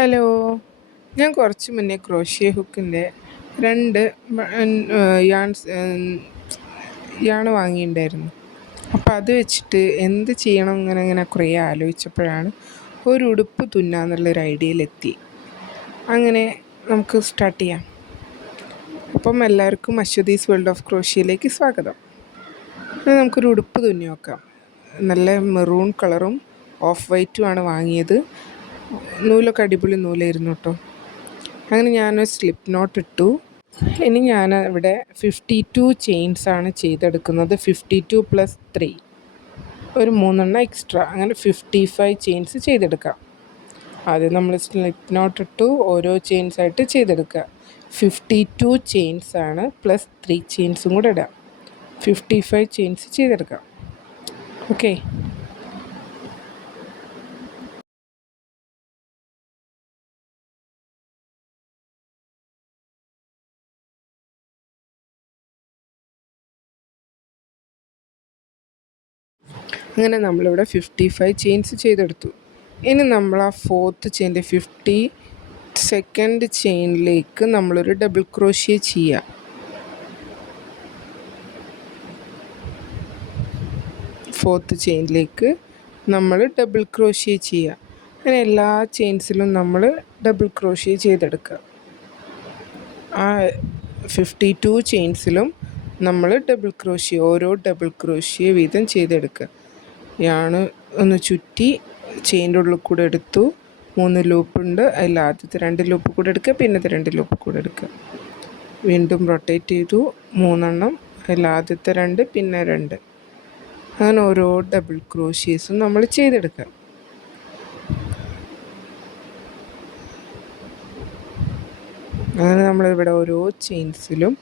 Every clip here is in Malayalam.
ഹലോ, ഞാൻ കുറച്ച് മുന്നേ ക്രോഷ്യോ ഹുക്കിൻ്റെ 2 യാൺ വാങ്ങിയിട്ടുണ്ടായിരുന്നു. അപ്പോൾ അത് വെച്ചിട്ട് എന്ത് ചെയ്യണം ഇങ്ങനെ കുറേ ആലോചിച്ചപ്പോഴാണ് ഒരു ഉടുപ്പ് തുന്നാന്നുള്ളൊരു ഐഡിയയിലെത്തി. അങ്ങനെ നമുക്ക് സ്റ്റാർട്ട് ചെയ്യാം. അപ്പം എല്ലാവർക്കും അശ്വതീസ് വേൾഡ് ഓഫ് ക്രോഷ്യയിലേക്ക് സ്വാഗതം. നമുക്കൊരു ഉടുപ്പ് തുന്നി നോക്കാം. നല്ല മെറൂൺ കളറും ഓഫ് വൈറ്റുമാണ് വാങ്ങിയത്. നൂലൊക്കെ അടിപൊളി നൂലായിരുന്നു കേട്ടോ. അങ്ങനെ ഞാനൊരു സ്ലിപ്പ് നോട്ട് ഇട്ടു. ഇനി ഞാൻ ഇവിടെ 52 ചെയിൻസാണ് ചെയ്തെടുക്കുന്നത്. 52 + 3 ഒരു 3 എക്സ്ട്രാ, അങ്ങനെ 55 ചെയിൻസ് ചെയ്തെടുക്കാം. ആദ്യം നമ്മൾ സ്ലിപ്പ് നോട്ട് ഇട്ടു, ഓരോ ചെയിൻസായിട്ട് ചെയ്തെടുക്കുക. 52 ചെയിൻസാണ്, +3 ചെയിൻസും കൂടെ ഇടാം. 55 ചെയിൻസ് ചെയ്തെടുക്കാം. ഓക്കെ. അങ്ങനെ നമ്മളിവിടെ 55 ചെയിൻസ് ചെയ്തെടുത്തു. ഇനി നമ്മൾ ആ 4th ചെയിൻ്റെ 52nd ചെയിനിലേക്ക് നമ്മളൊരു ഡബിൾ ക്രോഷ്യ ചെയ്യുക. ഫോർത്ത് ചെയിനിലേക്ക് നമ്മൾ ഡബിൾ ക്രോഷ്യ ചെയ്യുക. അങ്ങനെ എല്ലാ ചെയിൻസിലും നമ്മൾ ഡബിൾ ക്രോഷ്യ ചെയ്തെടുക്കുക. ആ 52 ചെയിൻസിലും നമ്മൾ ഡബിൾ ക്രോഷ്യ, ഓരോ ഡബിൾ ക്രോഷ്യ വീതം ചെയ്തെടുക്കുക. യാണ് ഒന്ന് ചുറ്റി ചെയിൻ്റെ ഉള്ളിൽ കൂടെ എടുത്തു. 3 ലൂപ്പുണ്ട്. അതിൽ ആദ്യത്തെ 2 ലൂപ്പ് കൂടെ എടുക്കുക, പിന്നത്തെ 2 ലൂപ്പ് കൂടെ എടുക്കുക. വീണ്ടും റൊട്ടേറ്റ് ചെയ്തു 3 അതിൽ ആദ്യത്തെ 2, പിന്നെ 2. അങ്ങനെ ഓരോ ഡബിൾ ക്രോഷ്യേസും നമ്മൾ ചെയ്തെടുക്കുക. അങ്ങനെ നമ്മളിവിടെ ഓരോ ചെയിൻസിലും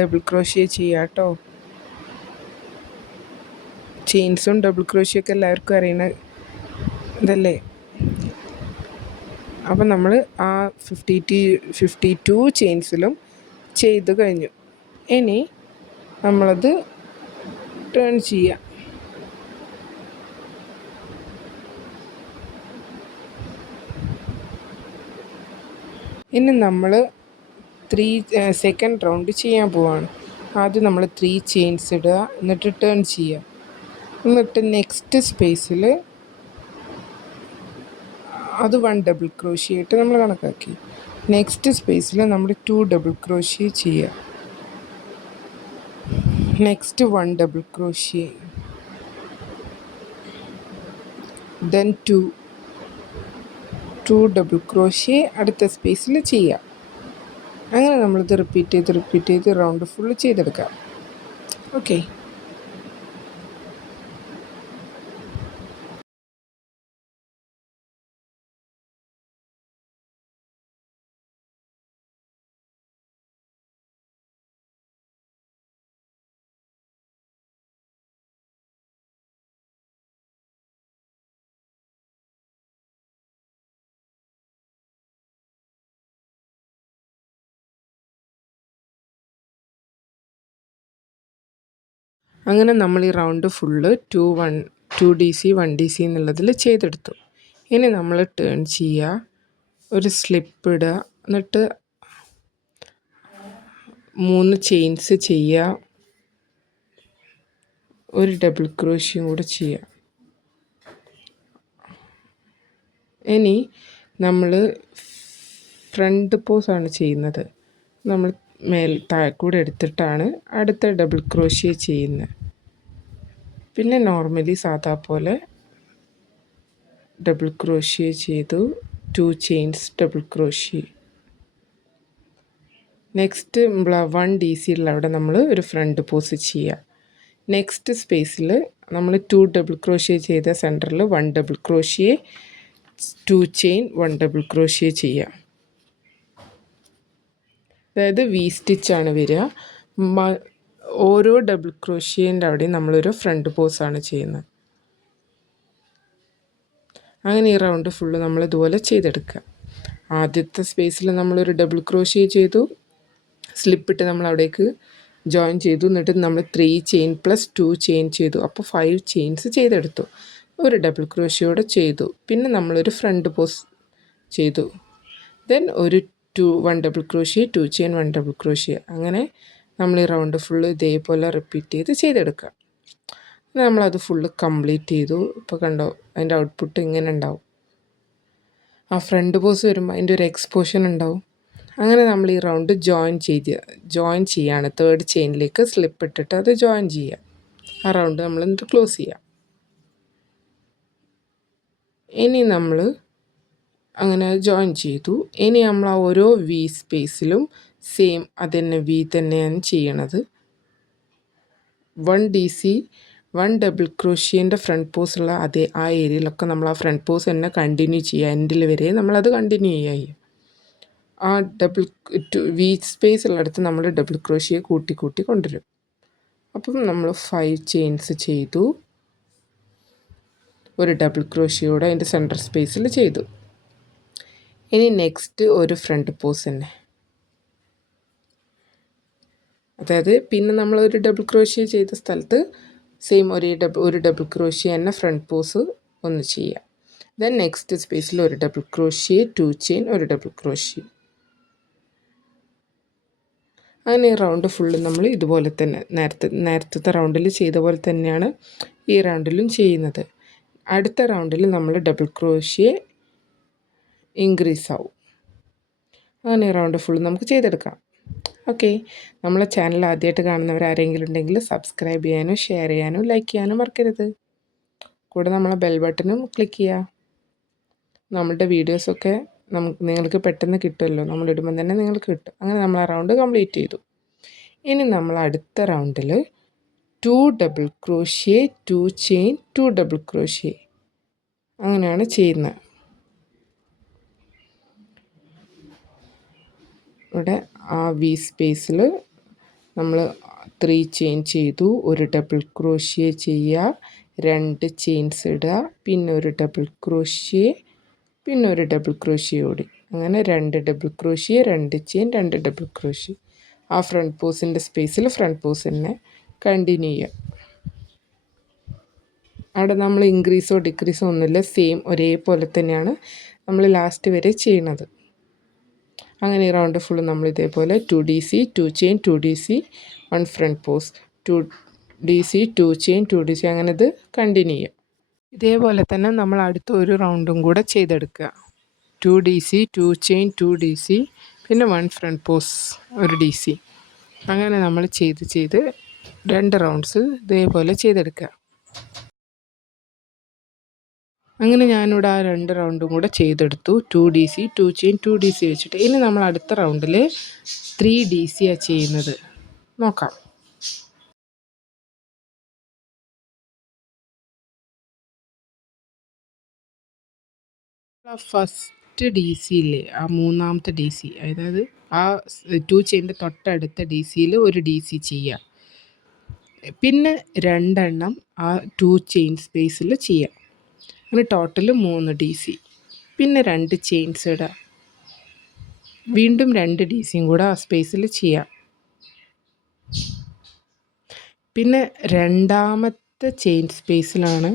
ഡബിൾ ക്രോഷ്യ ചെയ്യാം കേട്ടോ. ചെയിൻസും ഡബിൾ ക്രോഷ്യൊക്കെ എല്ലാവർക്കും അറിയുന്ന ഇതല്ലേ. അപ്പം നമ്മൾ ആ 52 ചെയിൻസിലും ചെയ്ത് കഴിഞ്ഞു. ഇനി നമ്മളത് ടേൺ ചെയ്യാം. ഇനി നമ്മൾ 2nd റൗണ്ട് ചെയ്യാൻ പോവാണ്. ആദ്യം നമ്മൾ 3 ചെയിൻസ് ഇടുക, എന്നിട്ട് ടേൺ ചെയ്യുക. എന്നിട്ട് നെക്സ്റ്റ് സ്പേസിൽ അത് 1 ഡബിൾ ക്രോഷ്യ ആയിട്ട് നമ്മൾ കണക്കാക്കി. നെക്സ്റ്റ് സ്പേസിൽ നമ്മൾ 2 ഡബിൾ ക്രോഷ്യ ചെയ്യുക. Next 1 double crochet, then 2 double crochet അടുത്ത സ്പേസിൽ ചെയ്യുക. അങ്ങനെ നമ്മളിത് റിപ്പീറ്റ് ചെയ്ത് റൗണ്ട് ഫുള്ള് ചെയ്തെടുക്കാം. ഓക്കെ. അങ്ങനെ നമ്മൾ ഈ റൗണ്ട് ഫുള്ള് 2 DC 1 DC എന്നുള്ളതിൽ ചെയ്തെടുത്തു. ഇനി നമ്മൾ ടേൺ ചെയ്യുക, ഒരു സ്ലിപ്പ് ഇടുക, എന്നിട്ട് 3 ചെയിൻസ് ചെയ്യുക, ഒരു ഡബിൾ ക്രോഷ്യം കൂടെ ചെയ്യുക. ഇനി നമ്മൾ ഫ്രണ്ട് പോസാണ് ചെയ്യുന്നത്. നമ്മൾ താഴെക്കൂടെ എടുത്തിട്ടാണ് അടുത്ത ഡബിൾ ക്രോഷ്യ ചെയ്യുന്നത്. പിന്നെ നോർമലി സാധാ പോലെ ഡബിൾ ക്രോഷ്യ ചെയ്തു, 2 chains double crochet. Next 1 DC ഉള്ള അവിടെ നമ്മൾ ഒരു ഫ്രണ്ട് പോസ് ചെയ്യുക. നെക്സ്റ്റ് സ്പേസിൽ നമ്മൾ 2 ഡബിൾ ക്രോഷ്യ ചെയ്ത സെൻറ്ററിൽ 1 double crochet, 2 chain 1 double crochet ചെയ്യുക. അതായത് വി സ്റ്റിച്ചാണ് വരിക. ഓരോ ഡബിൾ ക്രോഷ്യേൻ്റെ അവിടെയും നമ്മളൊരു ഫ്രണ്ട് പോസാണ് ചെയ്യുന്നത്. അങ്ങനെ ഈ റൗണ്ട് ഫുള്ള് നമ്മൾ ഇതുപോലെ ചെയ്തെടുക്കുക. ആദ്യത്തെ സ്പേസിൽ നമ്മളൊരു ഡബിൾ ക്രോഷ്യ ചെയ്തു, സ്ലിപ്പിട്ട് നമ്മൾ അവിടേക്ക് ജോയിൻ ചെയ്തു. എന്നിട്ട് നമ്മൾ 3 ചെയിൻ +2 ചെയിൻ ചെയ്തു. അപ്പോൾ 5 ചെയിൻസ് ചെയ്തെടുത്തു. ഒരു ഡബിൾ ക്രോഷ്യോടെ ചെയ്തു. പിന്നെ നമ്മളൊരു ഫ്രണ്ട് പോസ് ചെയ്തു. ദെൻ ഒരു 1 double crochet, 2 chain, 1 double crochet. അങ്ങനെ നമ്മൾ ഈ റൗണ്ട് ഫുള്ള് ഇതേപോലെ റിപ്പീറ്റ് ചെയ്തെടുക്കുക. നമ്മളത് ഫുള്ള് കംപ്ലീറ്റ് ചെയ്തു. ഇപ്പോൾ കണ്ടോ, അതിൻ്റെ ഔട്ട്പുട്ട് ഇങ്ങനെ ഉണ്ടാവും. ആ ഫ്രണ്ട് പോസ് വരുമ്പോൾ അതിൻ്റെ ഒരു എക്സ്പോഷൻ ഉണ്ടാവും. അങ്ങനെ നമ്മൾ ഈ റൗണ്ട് ജോയിൻ ചെയ്യാണ്. 3rd ചെയിനിലേക്ക് സ്ലിപ്പ് ഇട്ടിട്ട് അത് ജോയിൻ ചെയ്യുക. ആ റൗണ്ട് നമ്മൾ എന്നിട്ട് ക്ലോസ് ചെയ്യാം. ഇനി നമ്മൾ അങ്ങനെ ജോയിൻ ചെയ്തു. ഇനി നമ്മൾ ആ ഓരോ വി സ്പേസിലും സെയിം അതന്നെ വി തന്നെയാണ് ചെയ്യണത്. 1 DC 1 ഡബിൾ ക്രോഷ്യേൻ്റെ ഫ്രണ്ട് പോസ് ഉള്ള അതേ ആ ഏരിയയിലൊക്കെ നമ്മൾ ആ ഫ്രണ്ട് പോസ് തന്നെ കണ്ടിന്യൂ ചെയ്യുക. എൻഡിൽ വരെ നമ്മളത് കണ്ടിന്യൂ ചെയ്യുക. ആ വി സ്പേസ് ഉള്ളിടത്ത് നമ്മൾ ഡബിൾ ക്രോഷ്യ കൂട്ടി കൊണ്ടുവരും. അപ്പം നമ്മൾ 5 ചെയിൻസ് ചെയ്തു. ഒരു ഡബിൾ ക്രോഷ്യോടെ അതിൻ്റെ സെൻറ്റർ സ്പേസിൽ ചെയ്തു. ഇനി നെക്സ്റ്റ് ഒരു ഫ്രണ്ട് പോസ് തന്നെ, അതായത് പിന്നെ നമ്മളൊരു ഡബിൾ ക്രോഷ്യ ചെയ്ത സ്ഥലത്ത് സെയിം ഒരു ഡബിൾ ക്രോഷ്യ തന്നെ ഫ്രണ്ട് പോസ് ഒന്ന് ചെയ്യുക. ദെൻ നെക്സ്റ്റ് സ്പേസിൽ ഒരു ഡബിൾ ക്രോഷ്യ, 2 ചെയിൻ, ഒരു ഡബിൾ ക്രോഷ്യ. അങ്ങനെ ഈ റൗണ്ട് ഫുള്ള് നമ്മൾ ഇതുപോലെ തന്നെ നേരത്തെ റൗണ്ടിൽ ചെയ്ത പോലെ തന്നെയാണ് ഈ റൗണ്ടിലും ചെയ്യുന്നത്. അടുത്ത റൗണ്ടിൽ നമ്മൾ ഡബിൾ ക്രോഷ്യ ഇൻക്രീസ് ആവും. അങ്ങനെ ഈ റൗണ്ട് ഫുള്ള് നമുക്ക് ചെയ്തെടുക്കാം. ഓക്കെ, നമ്മളെ ചാനൽ ആദ്യമായിട്ട് കാണുന്നവർ ആരെങ്കിലും ഉണ്ടെങ്കിൽ സബ്സ്ക്രൈബ് ചെയ്യാനും ഷെയർ ചെയ്യാനും ലൈക്ക് ചെയ്യാനും മറക്കരുത്. കൂടെ നമ്മളെ ബെൽ ബട്ടണും ക്ലിക്ക് ചെയ്യുക. നമ്മളുടെ വീഡിയോസൊക്കെ നിങ്ങൾക്ക് പെട്ടെന്ന് കിട്ടുമല്ലോ, നമ്മളിടുമ്പം തന്നെ നിങ്ങൾക്ക് കിട്ടും. അങ്ങനെ നമ്മൾ ആ റൗണ്ട് കംപ്ലീറ്റ് ചെയ്തു. ഇനി നമ്മൾ അടുത്ത റൗണ്ടിൽ 2 double crochet, 2 chain, 2 double crochet അങ്ങനെയാണ് ചെയ്യുന്നത്. ഇവിടെ ആ വി സ്പേസിൽ നമ്മൾ 3 ചെയിൻ ചെയ്തു, ഒരു ഡബിൾ ക്രോഷ്യ ചെയ്യുക, 2 ചെയിൻസ് ഇടുക, പിന്നെ ഒരു ഡബിൾ ക്രോഷ്യ, പിന്നെ ഒരു ഡബിൾ ക്രോഷ്യ കൂടി. അങ്ങനെ 2 double crochet, 2 chain, 2 double crochet. ആ ഫ്രണ്ട് പോസിൻ്റെ സ്പേസിൽ ഫ്രണ്ട് പോസ് തന്നെ കണ്ടിന്യൂ ചെയ്യുക. അവിടെ നമ്മൾ ഇൻക്രീസോ ഡിക്രീസോ ഒന്നുമില്ല, സെയിം ഒരേപോലെ തന്നെയാണ് നമ്മൾ ലാസ്റ്റ് വരെ ചെയ്യണത്. അങ്ങനെ ഈ റൗണ്ട് ഫുള്ള് നമ്മൾ ഇതേപോലെ 2 DC 2 chain 2 DC 1 front post 2 DC 2 chain 2 DC അങ്ങനെ ഇത് കണ്ടിന്യൂ ചെയ്യുക. ഇതേപോലെ തന്നെ നമ്മൾ അടുത്ത ഒരു റൗണ്ടും കൂടെ ചെയ്തെടുക്കുക. 2 DC 2 ചെയിൻ 2 DC പിന്നെ 1 ഫ്രണ്ട് പോസ് 1 DC. അങ്ങനെ നമ്മൾ ചെയ്ത് 2 റൗണ്ട്സ് ഇതേപോലെ ചെയ്തെടുക്കുക. അങ്ങനെ ഞാനിവിടെ ആ 2 റൗണ്ടും കൂടെ ചെയ്തെടുത്തു. 2 DC 2 ചെയിൻ 2 DC വെച്ചിട്ട്. ഇനി നമ്മൾ അടുത്ത റൗണ്ടിൽ 3 DC ചെയ്യുന്നത് നോക്കാം. ഫസ്റ്റ് DC ഇല്ലേ, ആ മൂന്നാമത്തെ DC, അതായത് ആ 2 ചെയിൻ്റെ തൊട്ടടുത്ത DCയിൽ ഒരു DC ചെയ്യുക. പിന്നെ 2 എണ്ണം ആ 2 ചെയിൻ സ്പേസിൽ ചെയ്യുക. അങ്ങനെ ടോട്ടൽ 3 DC. പിന്നെ 2 ചെയിൻസ് ഇടുക. വീണ്ടും 2 DCയും കൂടെ ആ സ്പേസിൽ ചെയ്യാം. പിന്നെ രണ്ടാമത്തെ ചെയിൻ സ്പേസിലാണ്,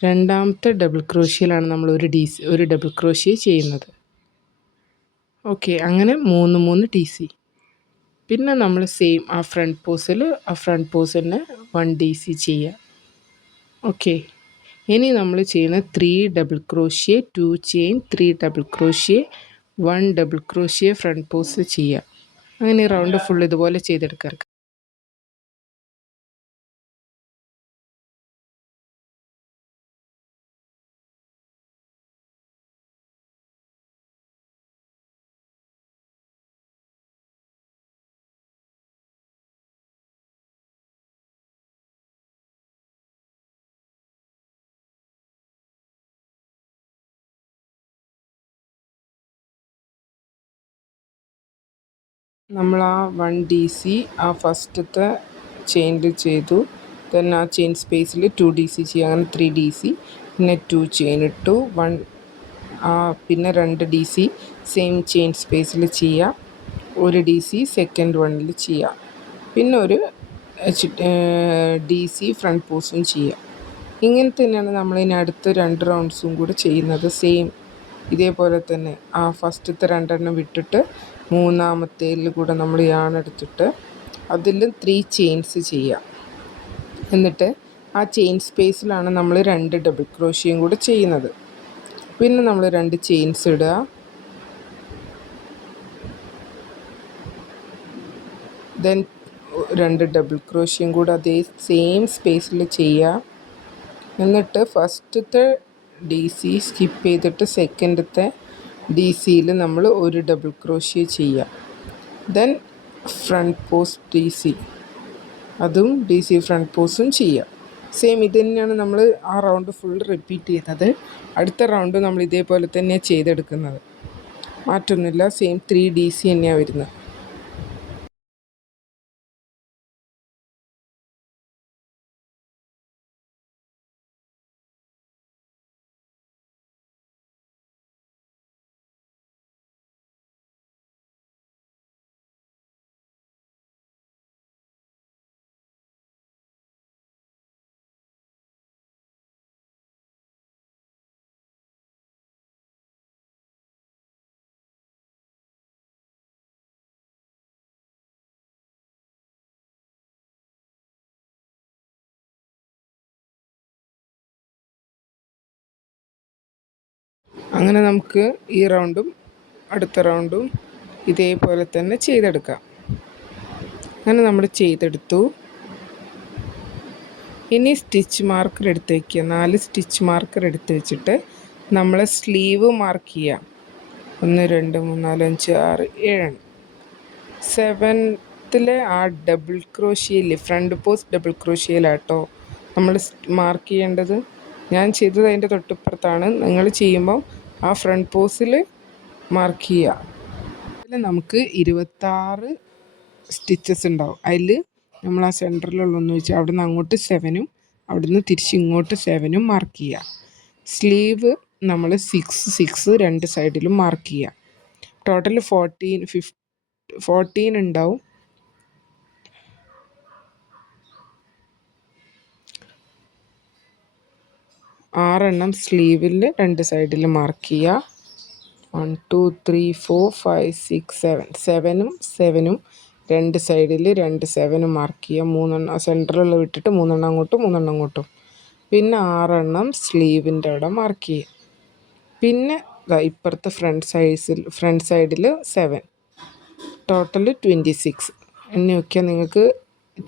രണ്ടാമത്തെ ഡബിൾ ക്രോഷ്യയിലാണ് നമ്മൾ ഒരു ഡബിൾ ക്രോഷ്യ ചെയ്യുന്നത്. ഓക്കെ, അങ്ങനെ 3 DC. പിന്നെ നമ്മൾ സെയിം ആ ഫ്രണ്ട് പോസ് തന്നെ 1 DC ചെയ്യുക. ഓക്കെ, ഇനി നമ്മൾ ചെയ്യുന്നത് 3 double crochet, 2 chain, 3 double crochet, 1 double crochet front post ചെയ്യുക. അങ്ങനെ ഈ റൗണ്ട് ഫുൾ ഇതുപോലെ ചെയ്തെടുക്കുക. നമ്മൾ ആ 1 DC ആ ഫസ്റ്റത്തെ ചെയിനിൽ ചെയ്തു. ദെൻ ആ ചെയിൻ സ്പേസിൽ 2 DC ചെയ്യുക. അങ്ങനെ 3 DC. പിന്നെ 2 ചെയിൻ ഇട്ടു. പിന്നെ 2 DC സെയിം ചെയിൻ സ്പേസിൽ ചെയ്യുക. ഒരു DC സെക്കൻഡ് വണ്ണിൽ ചെയ്യുക. പിന്നെ ഒരു DC ഫ്രണ്ട് പോസും ചെയ്യുക. ഇങ്ങനെ തന്നെയാണ് നമ്മളിനി അടുത്ത 2 റൗണ്ട്സും കൂടെ ചെയ്യുന്നത്. സെയിം ഇതേപോലെ തന്നെ ആ ഫസ്റ്റത്തെ 2 വിട്ടിട്ട് മൂന്നാമത്തേതിൽ കൂടെ നമ്മൾ യാൺ എടുത്തിട്ട് അതിൽ 3 ചെയിൻസ് ചെയ്യാം. എന്നിട്ട് ആ ചെയിൻ സ്പേസിലാണ് നമ്മൾ 2 ഡബിൾ ക്രോഷ്യയും കൂടെ ചെയ്യുന്നത്. പിന്നെ നമ്മൾ 2 ചെയിൻസ് ഇടുക. ദെൻ 2 ഡബിൾ ക്രോഷ്യയും കൂടെ അതേ സെയിം സ്പേസിൽ ചെയ്യുക. എന്നിട്ട് ഫസ്റ്റത്തെ DC സ്കിപ്പ് ചെയ്തിട്ട് സെക്കൻഡത്തെ DCയിൽ നമ്മൾ 1 ഡബിൾ ക്രോഷ്യ ചെയ്യുക. ദെൻ ഫ്രണ്ട് പോസ്റ്റ് DC, അതും DC ഫ്രണ്ട് പോസ്റ്റും ചെയ്യുക. സെയിം ഇത് തന്നെയാണ് നമ്മൾ ആ റൗണ്ട് ഫുൾ റിപ്പീറ്റ് ചെയ്യുന്നത്. അടുത്ത റൗണ്ട് നമ്മൾ ഇതേപോലെ തന്നെയാണ് ചെയ്തെടുക്കുന്നത്, മാറ്റമൊന്നുമില്ല. സെയിം 3 DC തന്നെയാണ് വരുന്നത്. അങ്ങനെ നമുക്ക് ഈ റൗണ്ടും അടുത്ത റൗണ്ടും ഇതേപോലെ തന്നെ ചെയ്തെടുക്കാം. അങ്ങനെ നമ്മൾ ചെയ്തെടുത്തു. ഇനി സ്റ്റിച്ച് മാർക്കർ എടുത്ത് വയ്ക്കുക. 4 സ്റ്റിച്ച് മാർക്കർ എടുത്ത് വെച്ചിട്ട് നമ്മൾ സ്ലീവ് മാർക്ക് ചെയ്യാം. 1 2 3 4 5 6 7 സെവൻത്തിലെ ആ ഡബിൾ ക്രോഷ്യയിൽ ഫ്രണ്ട് പോസ്റ്റ് ഡബിൾ ക്രോഷ്യയിലാട്ടോ നമ്മൾ മാർക്ക് ചെയ്യേണ്ടത്. ഞാൻ ചെയ്തത് അതിൻ്റെ തൊട്ടിപ്പുറത്താണ്. നിങ്ങൾ ചെയ്യുമ്പോൾ ആ ഫ്രണ്ട് പോസ്റ്റിൽ മാർക്ക് ചെയ്യുക. അതിൽ നമുക്ക് 26 സ്റ്റിച്ചസ് ഉണ്ടാവും. അതിൽ നമ്മൾ ആ സെൻറ്ററിലുള്ളതെന്ന് വെച്ചാൽ അവിടെ നിന്ന് അങ്ങോട്ട് 7ഉം അവിടെ നിന്ന് തിരിച്ച് ഇങ്ങോട്ട് 7ഉം മാർക്ക് ചെയ്യുക. സ്ലീവ് നമ്മൾ 6 2 സൈഡിലും മാർക്ക് ചെയ്യുക. ടോട്ടൽ 14 ഉണ്ടാവും. 6 സ്ലീവിൽ 2 സൈഡിൽ മാർക്ക് ചെയ്യുക. 1 2 3 4 5 6 7 7ഉം 2 സൈഡിൽ 2 7ഉം മാർക്ക് ചെയ്യുക. 3 സെൻറ്ററിൽ വിട്ടിട്ട് 3 അങ്ങോട്ടും 3 അങ്ങോട്ടും. പിന്നെ 6 സ്ലീവിൻ്റെ അവിടെ മാർക്ക് ചെയ്യുക. പിന്നെ ഇപ്പുറത്ത് ഫ്രണ്ട് സൈഡിൽ 7, ടോട്ടൽ 26. എണ്ണി നോക്കിയാൽ നിങ്ങൾക്ക്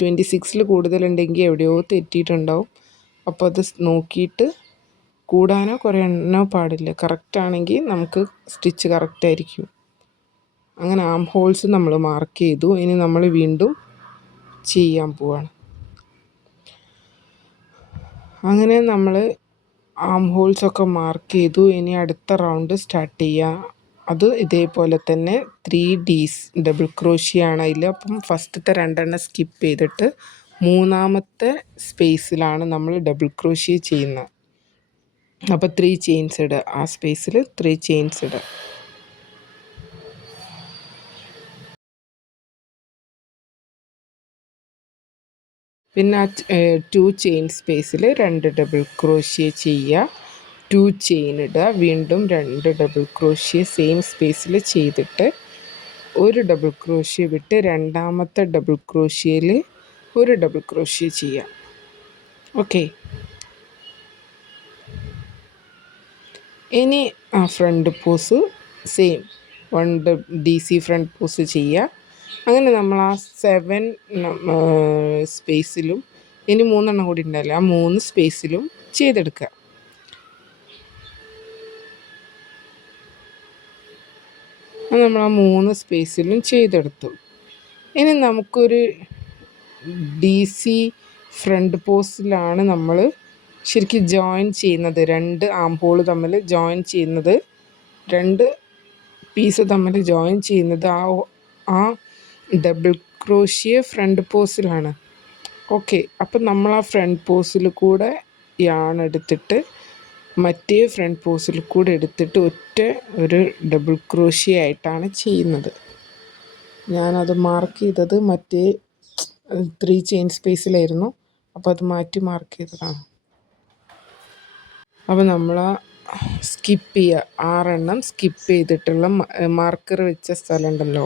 26 കൂടുതലുണ്ടെങ്കിൽ എവിടെയോ തെറ്റിയിട്ടുണ്ടാവും. അപ്പോൾ അത് നോക്കിയിട്ട് കൂടാനോ കുറയാനോ പാടില്ല. കറക്റ്റാണെങ്കിൽ നമുക്ക് സ്റ്റിച്ച് കറക്റ്റായിരിക്കും. അങ്ങനെ ആം ഹോൾസ് നമ്മൾ മാർക്ക് ചെയ്തു. ഇനി നമ്മൾ വീണ്ടും ചെയ്യാൻ പോവാണ്. അങ്ങനെ നമ്മൾ ആം ഹോൾസൊക്കെ മാർക്ക് ചെയ്തു. ഇനി അടുത്ത റൗണ്ട് സ്റ്റാർട്ട് ചെയ്യുക. അത് ഇതേപോലെ തന്നെ 3 ഡബിൾ ക്രോഷ്യയാണ് അതിൽ. അപ്പം ഫസ്റ്റത്തെ 2 സ്കിപ്പ് ചെയ്തിട്ട് മൂന്നാമത്തെ സ്പേസിലാണ് നമ്മൾ ഡബിൾ ക്രോഷ്യ ചെയ്യുന്നത്. അപ്പോൾ 3 ചെയിൻസ് ഇടുക. ആ സ്പേസിൽ 3 ചെയിൻസ് ഇടുക. പിന്നെ ആ 2 ചെയിൻ സ്പേസിൽ 2 ഡബിൾ ക്രോഷ്യ ചെയ്യുക. 2 ചെയിൻ ഇടുക. വീണ്ടും 2 ഡബിൾ ക്രോഷ്യ സെയിം സ്പേസിൽ ചെയ്തിട്ട് 1 ഡബിൾ ക്രോഷ്യ വിട്ട് രണ്ടാമത്തെ ഡബിൾ ക്രോഷ്യയിൽ 1 ഡബിൾ ക്രോഷ്യ ചെയ്യുക. ഓക്കെ. ഇനി ആ front post same 1 DC front post ചെയ്യുക. അങ്ങനെ നമ്മൾ ആ 7 സ്പേസിലും ഇനി 3 കൂടി ഉണ്ടാവില്ല, ആ 3 സ്പേസിലും ചെയ്തെടുക്കുക. നമ്മൾ ആ 3 സ്പേസിലും ചെയ്തെടുത്തു. ഇനി നമുക്കൊരു DC ഫ്രണ്ട് പോസ്റ്റിലാണ് നമ്മൾ ശരിക്കും ജോയിൻ ചെയ്യുന്നത്. 2 ആം ഹോൾ തമ്മിൽ ജോയിൻ ചെയ്യുന്നത്, 2 പീസ് തമ്മിൽ ജോയിൻ ചെയ്യുന്നത് ആ ഡബിൾ ക്രോഷ്യ ഫ്രണ്ട് പോസ്റ്റിലാണ്. ഓക്കെ. അപ്പം നമ്മൾ ആ ഫ്രണ്ട് പോസ്റ്റിൽ കൂടെ യാൺ എടുത്തിട്ട് മറ്റേ ഫ്രണ്ട് പോസ്റ്റിൽ കൂടെ എടുത്തിട്ട് ഒരു ഡബിൾ ക്രോഷ്യ ആയിട്ടാണ് ചെയ്യുന്നത്. ഞാനത് മാർക്ക് ചെയ്തത് മറ്റേ 3 ചെയിൻ സ്പേസിലായിരുന്നു. അപ്പോൾ അത് മാറ്റി മാർക്ക് ചെയ്തതാണ്. അപ്പോൾ നമ്മൾ ആ സ്കിപ്പ് ചെയ്യുക. 6 സ്കിപ്പ് ചെയ്തിട്ടുള്ള മാർക്കർ വെച്ച സ്ഥലം ഉണ്ടല്ലോ,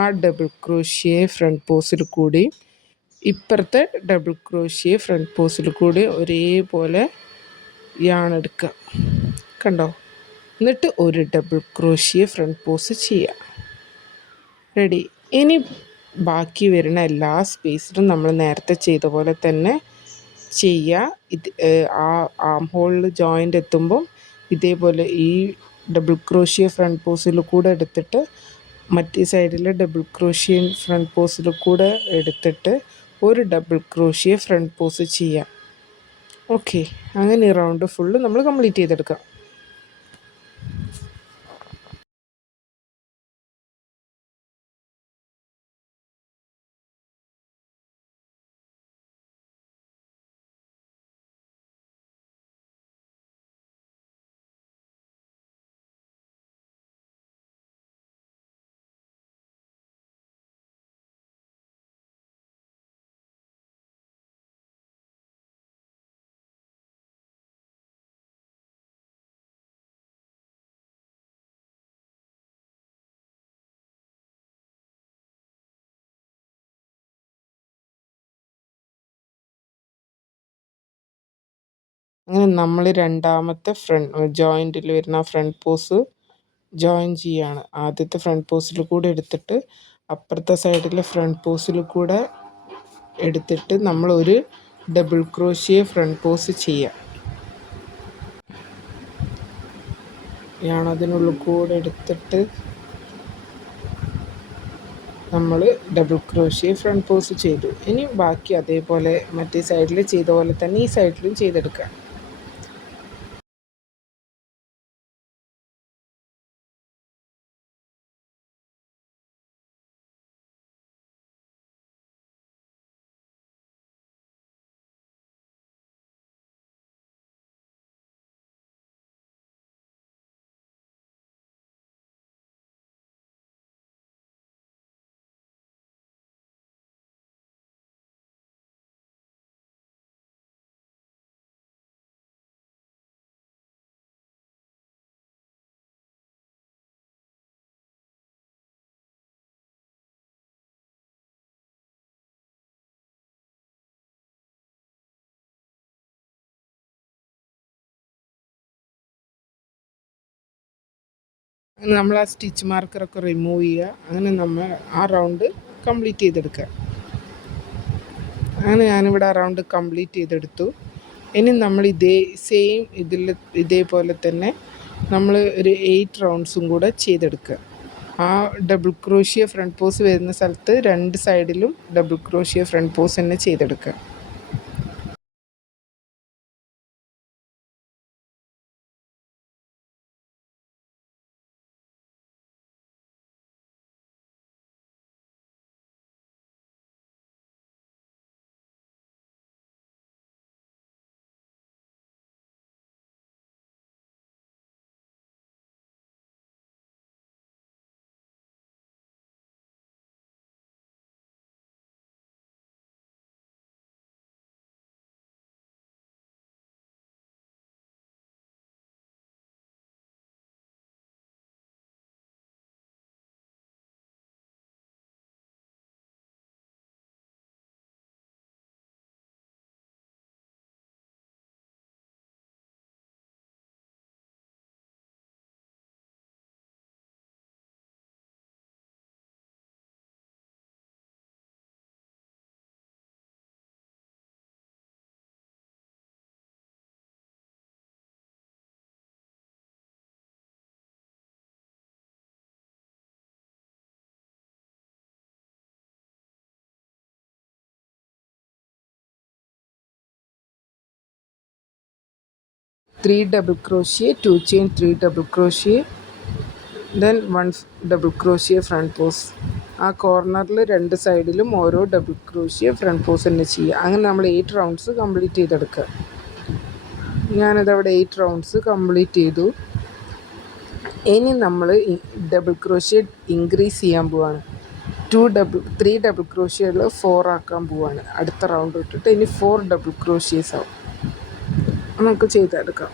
ആ ഡബിൾ ക്രോഷ്യ ഫ്രണ്ട് പോസിൽ കൂടി ഇപ്പുറത്തെ ഡബിൾ ക്രോഷ്യ ഫ്രണ്ട് പോസിൽ കൂടി ഒരേപോലെ യാണെടുക്കുക. കണ്ടോ? എന്നിട്ട് ഒരു ഡബിൾ ക്രോഷ്യ ഫ്രണ്ട് പോസ് ചെയ്യുക. റെഡി. ഇനി ബാക്കി വരുന്ന എല്ലാ സ്പേസിലും നമ്മൾ നേരത്തെ ചെയ്ത പോലെ തന്നെ ചെയ്യുക. ഇത് ആ ആം ഹോളിൽ ജോയിൻ്റ് എത്തുമ്പം ഇതേപോലെ ഈ ഡബിൾ ക്രോഷ്യ ഫ്രണ്ട് പോസിൽ കൂടെ എടുത്തിട്ട് മറ്റേ സൈഡിൽ ഡബിൾ ക്രോഷ്യ ഫ്രണ്ട് പോസിൽ കൂടെ എടുത്തിട്ട് ഒരു ഡബിൾ ക്രോഷ്യ ഫ്രണ്ട് പോസ് ചെയ്യുക. ഓക്കെ, അങ്ങനെ ഈ റൗണ്ട് ഫുള്ള് നമ്മൾ കംപ്ലീറ്റ് ചെയ്തെടുക്കാം. അങ്ങനെ നമ്മൾ രണ്ടാമത്തെ ഫ്രണ്ട് ജോയിൻറ്റിൽ വരുന്ന ഫ്രണ്ട് പോസ് ജോയിൻ ചെയ്യാണ്. ആദ്യത്തെ ഫ്രണ്ട് പോസിൽ കൂടെ എടുത്തിട്ട് അപ്പുറത്തെ സൈഡിലെ ഫ്രണ്ട് പോസിൽ കൂടെ എടുത്തിട്ട് നമ്മൾ ഒരു ഡബിൾ ക്രോഷ്യ ഫ്രണ്ട് പോസ് ചെയ്യുക. അതിനുള്ളിൽ കൂടെ എടുത്തിട്ട് നമ്മൾ ഡബിൾ ക്രോഷ്യ ഫ്രണ്ട് പോസ് ചെയ്തു. ഇനി ബാക്കി അതേപോലെ മറ്റേ സൈഡിൽ ചെയ്ത പോലെ തന്നെ ഈ സൈഡിലും ചെയ്തെടുക്കുക. അങ്ങനെ നമ്മൾ ആ സ്റ്റിച്ച് മാർക്കറൊക്കെ റിമൂവ് ചെയ്യുക. അങ്ങനെ നമ്മൾ ആ റൗണ്ട് കംപ്ലീറ്റ് ചെയ്തെടുക്കുക. അങ്ങനെ ഞാനിവിടെ ആ റൗണ്ട് കംപ്ലീറ്റ് ചെയ്തെടുത്തു. ഇനി നമ്മൾ സെയിം ഇതേപോലെ തന്നെ നമ്മൾ ഒരു 8 റൗണ്ട്സും കൂടെ ചെയ്തെടുക്കുക. ആ ഡബിൾ ക്രോഷ്യ ഫ്രണ്ട് പോസ് വരുന്ന സ്ഥലത്ത് 2 സൈഡിലും ഡബിൾ ക്രോഷ്യ ഫ്രണ്ട് പോസ് തന്നെ ചെയ്തെടുക്കുക. Three double crochet, 2 chain, 3 double crochet, then 1 double crochet front post. ആ കോർണറിൽ 2 സൈഡിലും ഓരോ ഡബിൾ ക്രോഷ്യ ഫ്രണ്ട് പോസ് തന്നെ ചെയ്യുക. അങ്ങനെ നമ്മൾ 8 റൗണ്ട്സ് കംപ്ലീറ്റ് ചെയ്തെടുക്കുക. ഞാനതവിടെ 8 റൗണ്ട്സ് കംപ്ലീറ്റ് ചെയ്തു. ഇനി നമ്മൾ ഡബിൾ ക്രോഷ്യ ഇൻക്രീസ് ചെയ്യാൻ പോവാണ്. 3 ഡബിൾ ക്രോഷ്യകൾ 4 ആക്കാൻ പോവാണ്. അടുത്ത റൗണ്ട് ഇട്ടിട്ട് ഇനി 4 ഡബിൾ ക്രോഷ്യസ് ആവും. നമുക്ക് ചെയ്തെടുക്കാം.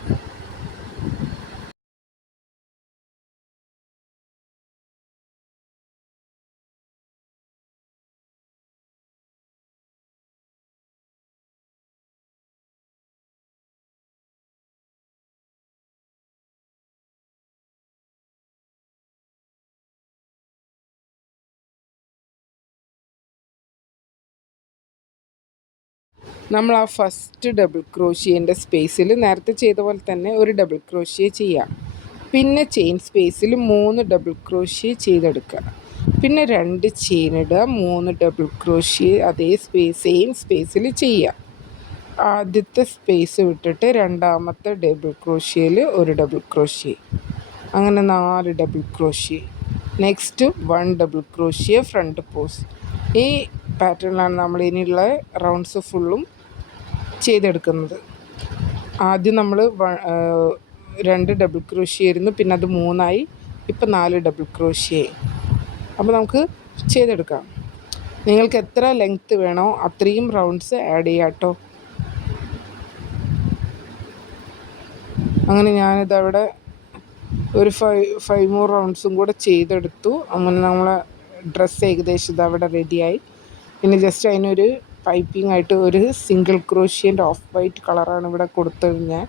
നമ്മൾ ആ ഫസ്റ്റ് ഡബിൾ ക്രോഷിയേൻ്റെ സ്പേസിൽ നേരത്തെ ചെയ്ത പോലെ തന്നെ ഒരു ഡബിൾ ക്രോഷിയെ ചെയ്യാം. പിന്നെ ചെയിൻ സ്പേസിൽ 3 ഡബിൾ ക്രോഷിയെ ചെയ്തെടുക്കുക. പിന്നെ 2 ചെയിൻ ഇടുക, 3 ഡബിൾ ക്രോഷിയെ അതേ സെയിം സ്പേസിൽ ചെയ്യുക. ആദ്യത്തെ സ്പേസ് വിട്ടിട്ട് രണ്ടാമത്തെ ഡബിൾ ക്രോഷിയയിൽ ഒരു ഡബിൾ ക്രോഷിയെ, അങ്ങനെ 4 ഡബിൾ ക്രോഷിയെ. നെക്സ്റ്റ് 1 ഡബിൾ ക്രോഷിയെ ഫ്രണ്ട് പോസ്. ഈ പാറ്റേണിലാണ് നമ്മൾ ഇനിയുള്ള റൗണ്ട്സ് ഫുള്ളും ചെയ്തെടുക്കുന്നത്. ആദ്യം നമ്മൾ 2 ഡബിൾ ക്രോഷിയെ ആയിരുന്നു, പിന്നെ അത് 3 ഇപ്പം 4 ഡബിൾ ക്രോഷിയെ. അപ്പോൾ നമുക്ക് ചെയ്തെടുക്കാം. നിങ്ങൾക്ക് എത്ര ലെങ്ത്ത് വേണോ അത്രയും റൗണ്ട്സ് ആഡ് ചെയ്യാം കേട്ടോ. അങ്ങനെ ഞാനിതവിടെ ഒരു 5 more റൗണ്ട്സും കൂടെ ചെയ്തെടുത്തു. അങ്ങനെ നമ്മളെ ഡ്രസ്സ് ഏകദേശം ഇതവിടെ റെഡിയായി. പിന്നെ ജസ്റ്റ് അതിനൊരു പൈപ്പിംഗ് ആയിട്ട് ഒരു സിംഗിൾ ക്രോഷിയൻ്റെ ഓഫ് വൈറ്റ് കളറാണ് ഇവിടെ കൊടുത്തത് ഞാൻ.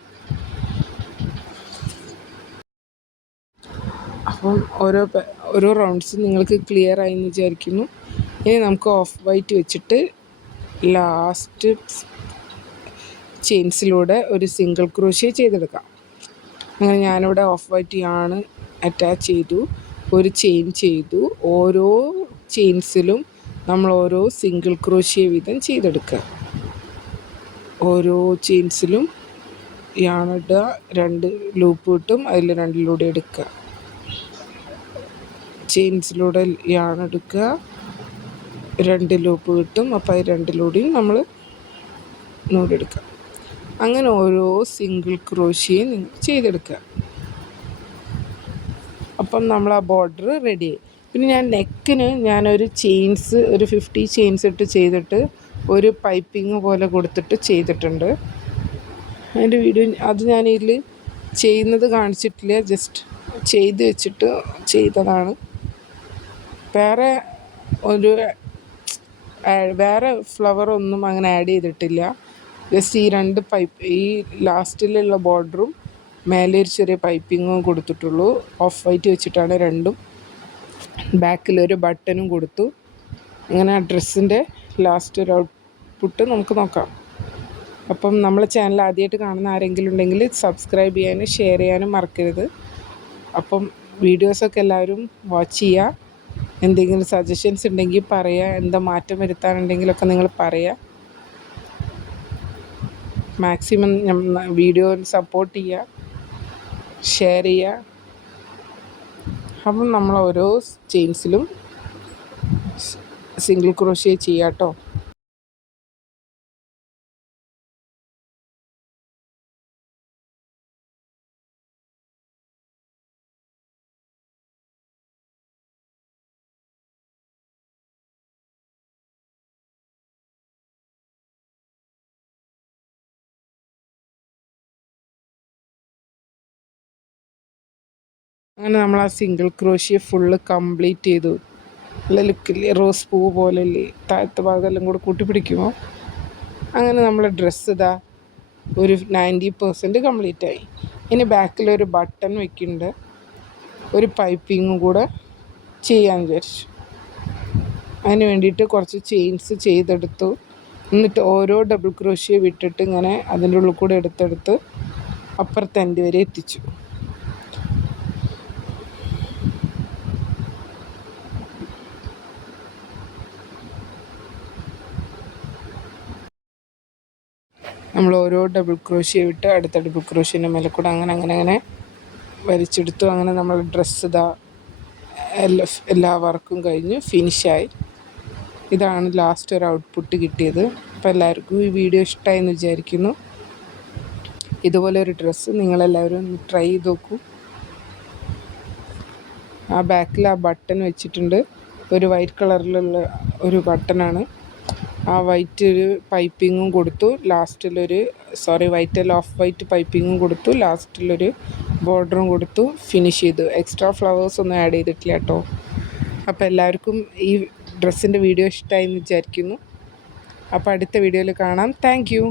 അപ്പം ഓരോ റൗണ്ട്സ് നിങ്ങൾക്ക് ക്ലിയർ ആയി എന്ന് വിചാരിക്കുന്നു. ഇനി നമുക്ക് ഓഫ് വൈറ്റ് വെച്ചിട്ട് ലാസ്റ്റ് ചെയിൻസിലൂടെ ഒരു സിംഗിൾ ക്രോഷിയ ചെയ്തെടുക്കാം. അങ്ങനെ ഞാനിവിടെ ഓഫ് വൈറ്റ് യാണ് അറ്റാച്ച് ചെയ്തു, ഒരു ചെയിൻ ചെയ്തു. ഓരോ ചെയിൻസിലും നമ്മൾ ഓരോ സിംഗിൾ ക്രോഷിയ വീതം ചെയ്തെടുക്കുക. ഓരോ ചെയിൻസിലും യാണിടുക, 2 ലൂപ്പ് കിട്ടും, അതിൽ 2 എടുക്കുക. ചെയിൻസിലൂടെ യാണെടുക്കുക, 2 ലൂപ്പ് കിട്ടും, അപ്പോൾ അത് 2 നമ്മൾ നൂലെടുക്കുക. അങ്ങനെ ഓരോ സിംഗിൾ ക്രോഷിയെ നിങ്ങൾ ചെയ്തെടുക്കുക. അപ്പം നമ്മൾ ആ ബോർഡർ റെഡിയായി. പിന്നെ ഞാൻ നെക്കിന് ഞാനൊരു ഒരു 50 ചെയിൻസ് ഇട്ട് ചെയ്തിട്ട് ഒരു പൈപ്പിംഗ് പോലെ കൊടുത്തിട്ട് ചെയ്തിട്ടുണ്ട്. അതിൻ്റെ വീഡിയോ അത് ഞാനിതിൽ ചെയ്യുന്നത് കാണിച്ചിട്ടില്ല, ജസ്റ്റ് ചെയ്ത് വെച്ചിട്ട് ചെയ്തതാണ്. വേറെ ഫ്ലവറൊന്നും അങ്ങനെ ആഡ് ചെയ്തിട്ടില്ല. ജസ്റ്റ് ഈ 2 പൈപ്പ്, ഈ ലാസ്റ്റിലുള്ള ബോർഡറും മേലെ ഒരു ചെറിയ പൈപ്പിങ്ങും കൊടുത്തിട്ടുള്ളൂ. ഓഫ് വൈറ്റ് വെച്ചിട്ടാണ് 2ഉം. ബാക്കിലൊരു ബട്ടണും കൊടുത്തു. അങ്ങനെ ആ ഡ്രസ്സിൻ്റെ ലാസ്റ്റ് ഒരു ഔട്ട്പുട്ട് നമുക്ക് നോക്കാം. അപ്പം നമ്മളെ ചാനൽ ആദ്യമായിട്ട് കാണുന്ന ആരെങ്കിലും ഉണ്ടെങ്കിൽ സബ്സ്ക്രൈബ് ചെയ്യാനും ഷെയർ ചെയ്യാനും മറക്കരുത്. അപ്പം വീഡിയോസൊക്കെ എല്ലാവരും വാച്ച് ചെയ്യുക. എന്തെങ്കിലും സജഷൻസ് ഉണ്ടെങ്കിൽ പറയുക, എന്താ മാറ്റം വരുത്താനുണ്ടെങ്കിലൊക്കെ നിങ്ങൾ പറയുക. മാക്സിമം വീഡിയോ സപ്പോർട്ട് ചെയ്യുക, ഷെയർ ചെയ്യുക. അപ്പം നമ്മൾ ഓരോ ചെയിൻസിലും സിംഗിൾ ക്രോഷിയ ചെയ്യാം കേട്ടോ. അങ്ങനെ നമ്മൾ ആ സിംഗിൾ ക്രോഷിയ ഫുള്ള് കംപ്ലീറ്റ് ചെയ്തു. നല്ല ലുക്കില്ലേ, റോസ് പൂ പോലെയല്ലേ, താഴത്തെ ഭാഗമെല്ലാം കൂടെ കൂട്ടിപ്പിടിക്കുമോ. അങ്ങനെ നമ്മൾ ഡ്രസ്സ് ഒരു 90% കംപ്ലീറ്റ് ആയി. ഇനി ബാക്കിലൊരു ബട്ടൺ വെക്കുന്നുണ്ട്, ഒരു പൈപ്പിങ്ങും കൂടെ ചെയ്യാൻ വിചാരിച്ചു. അതിന് വേണ്ടിയിട്ട് കുറച്ച് ചെയിൻസ് ചെയ്തെടുത്തു. എന്നിട്ട് ഓരോ ഡബിൾ ക്രോഷിയ വിട്ടിട്ട് ഇങ്ങനെ അതിൻ്റെ ഉള്ളിൽ കൂടെ എടുത്തെടുത്ത് അപ്പുറത്തെ എൻഡ് വരെ എത്തിച്ചു. നമ്മൾ ഓരോ ഡബിൾ ക്രോഷിയ വിട്ട് അടുത്ത ഡബിൾ ക്രോഷിയൻ്റെ മേലെ കൂടെ അങ്ങനെ വലിച്ചെടുത്തു. അങ്ങനെ നമ്മൾ ഡ്രസ്സ് എല്ലാ വർക്കും കഴിഞ്ഞ് ഫിനിഷായി. ഇതാണ് ലാസ്റ്റ് ഒരു ഔട്ട്പുട്ട് കിട്ടിയത്. അപ്പോൾ എല്ലാവർക്കും ഈ വീഡിയോ ഇഷ്ടമായി എന്ന് വിചാരിക്കുന്നു. ഇതുപോലെ ഒരു ഡ്രസ്സ് നിങ്ങളെല്ലാവരും ഒന്ന് ട്രൈ ചെയ്ത് നോക്കൂ. ആ ബാക്കിൽ ആ ബട്ടൺ വെച്ചിട്ടുണ്ട്, ഒരു വൈറ്റ് കളറിലുള്ള ഒരു ബട്ടണാണ്. ആ വൈറ്റ് ഒരു പൈപ്പിങ്ങും കൊടുത്തു, വൈറ്റല്ല ഓഫ് വൈറ്റ് പൈപ്പിങ്ങും കൊടുത്തു, ലാസ്റ്റിലൊരു ബോർഡറും കൊടുത്തു, ഫിനിഷ് ചെയ്തു. എക്സ്ട്രാ ഫ്ലവേഴ്സ് ഒന്നും ആഡ് ചെയ്തിട്ടില്ല കേട്ടോ. അപ്പോൾ എല്ലാവർക്കും ഈ ഡ്രസ്സിൻ്റെ വീഡിയോ ഇഷ്ടമായി എന്ന് വിചാരിക്കുന്നു. അപ്പോൾ അടുത്ത വീഡിയോയിൽ കാണാം. Thank you.